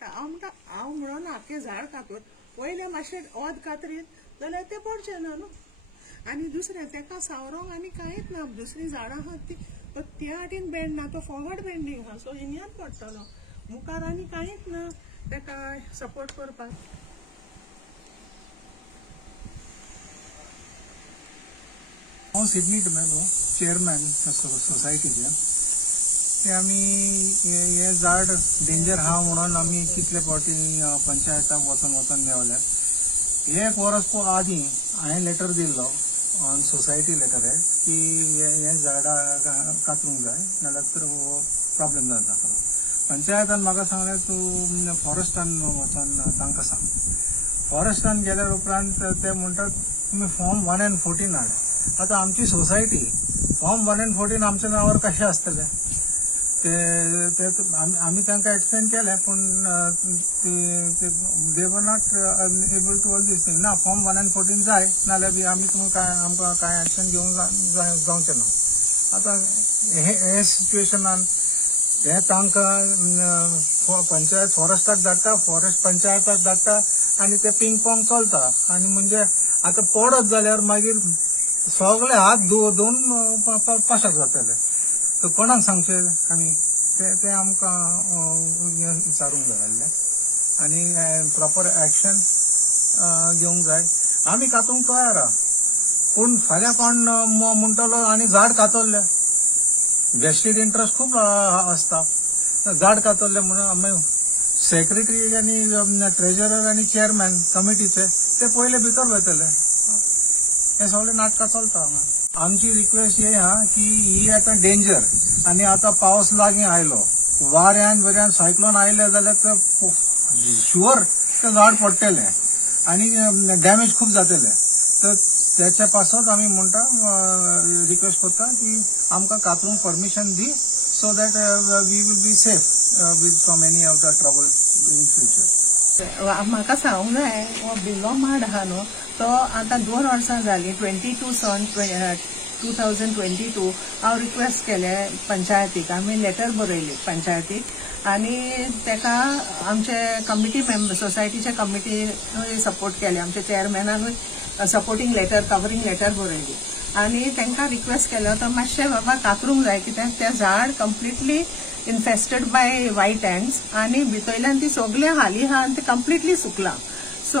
पडटा। हांव म्हणून आख्खें झाड कातून पयलें मातशें वोत कातरीत जाल्यार तें पडचें ना न्हू। आनी दुसरें तेका सावरोंक आनी कांयच ना, दुसरीं झाडां आहात ती तो त्या वाटेन बेंड ना, तो फॉरवर्ड बेंडींग आहा, सो हिंगात पडटलो मुखार आनी कांयच ना तेका सपोर्ट करपाक। हांव सिडनी टुमेलो चेअरमॅन सोसायटीचे। ते आमी हे झाड डेंजर आहा म्हणून आमी कितले फावटी पंचायताक वचून मेवल्यात। हे एक वर्स आदीं हांवें लेटर दिल्लो ऑन सोसायटी लेटर आहे की हे झाडां कातरूंक जाय नाल्यार प्रॉब्लेम जाता। पंचायतान म्हाका सांगलें तूं फॉरेस्टान वचून तांकां सांग। फॉरेस्टान गेल्या उपरांत ते म्हणटात तुमी फॉर्म 1 and 14 हाड। आता आमची सोसायटी फॉर्म 1 and 14 आमच्या नावावर कशें आसतले ते आमी तांकां एक्सप्लेन केलें, पूण they were not able to all this thing ना। फॉर्म 1 and 14 जाय नाल्यार बी आमी तुमकां आमकां कांय एक्शन घेवंक जावचें ना। आतां हे सिच्युएशनान हे तांकां पंचायत फॉरेस्टाक धाडटा, फॉरेस्ट पंचायताक धाडटा आनी ते पिंग पॉंग चलता। आनी म्हणजे आतां पडत जाल्यार मागीर सगळे हात दोन पाशाक जातले, तर कोणाक सांगचें आमी ते आमकां विचारूंक जाय आसलें आनी प्रॉपर एक्शन घेवंक जाय। आमी कातूंक तयार आहा, पूण फाल्यां कोण म्हणटलो आनी झाड कातरलें, वेस्टेड इंट्रस्ट खूब आसता। झाड कातरलें म्हणून आमी सेक्रेटरी आनी ट्रेजरर आनी चेअरमॅन कमिटीचे ते पयले भितर वयतले। हे सगळे नाटकां चलता हांगा। आमची रिक्वेस्ट हे आहा की ही आतां डेंजर आनी आतां पावस लागीं आयलो, वाऱ्यान बिऱ्यान सायक्लोन आयले जाल्यार ते शुअर ते झाड पडटलें आनी डॅमेज खूब जातले। तर त्याच्या पासत आमी म्हणटा रिक्वेस्ट करता की आमकां कातरूंक परमिशन दी, so that we will be safe from any of the trouble in future. म्हाका सांगूंक जाय हो बिल्लो माड आहा न्हू तो आतां 2 वर्सां जालीं 22 सन 2022 हांव रिक्वेस्ट केलें पंचायतीक। आमी लेटर बरयली पंचायतीक आनी तेका आमचे कमिटी मेंबर सोसायटीचे कमिटीनूय सपोर्ट केले, आमच्या चेअरमॅनानूय सपोर्टींग लेटर कवरींग लेटर बरयली आनी तांकां रिक्वेस्ट केलो तो मातशें बाबा कातरूंक जाय, कित्याक तें झाड completely infested by white ants आनी भितरल्यान ती सगळी हाली आहा आनी ती कंप्लिटली सुकला। सो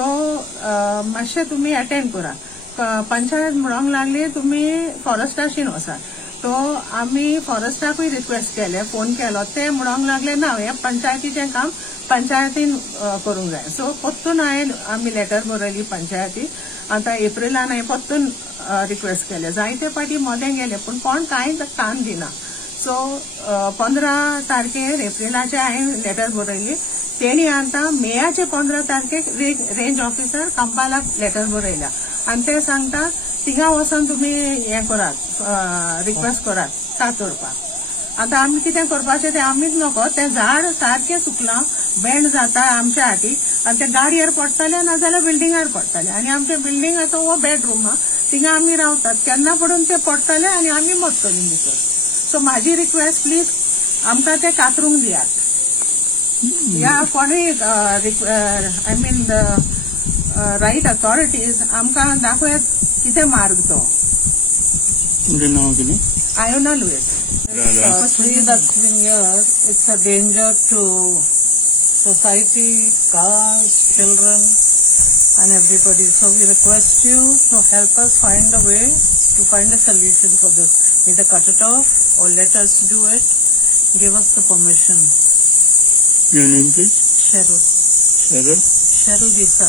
मातशें तुमी अटेंड करा। पंचायत म्हणूंक लागली तुमी फॉरेस्टाशीन वचा, तो आमी फॉरेस्टाकूय रिक्वेस्ट केले, फोन केलो, ते म्हणूंक लागले ना हे पंचायतीचें काम पंचायतीन करूंक जाय। सो परतून आमी लेटर बरयली पंचायतीक। आतां एप्रिलान हांवें परतून रिक्वेस्ट केले, जायते फाटी मोदें गेले पूण कोण कांयच कान दिना। सो 15 तारखेर एप्रिलाचे हांवें लेटर बरयली, तेणी आतां मेयाचे 15 तारखेक रेंज ऑफिसर कंपालाक लेटर बरयल्या आनी ते सांगता थिंगा वचून तुमी हें करात, रिक्वेस्ट करात कातरपाक। आतां आमी कितें करपाचें तें आमीच नको, तें झाड सारकें सुकलां, बेंड जाता आमच्या हातीक आनी तें गाडयेर पडटलें नाजाल्यार बिल्डिंगार पडटलें आनी आमचे बिल्डिंगाचो हो बेडरूम आहा थिंगा आमी रावतात, केन्ना पडून ते पडटले आनी आमी मरतलीं भितर। सो म्हाजी रिक्वेस्ट प्लीज आमकां ते कातरूंक दियात। या कोणूय आय मीन राईट अथॉरिटीज आमकां दाखयात कितें मार्ग तो। तुमचें नांव कितें? Iona Lewis. A tree that's been here, it's a danger to society, cars, children, and everybody. So we request you to help us find a way to find a solution for this. Either cut it off or let us do it. Give us the permission. Your name, please? Cheryl. Cheryl? Cheryl Gisa.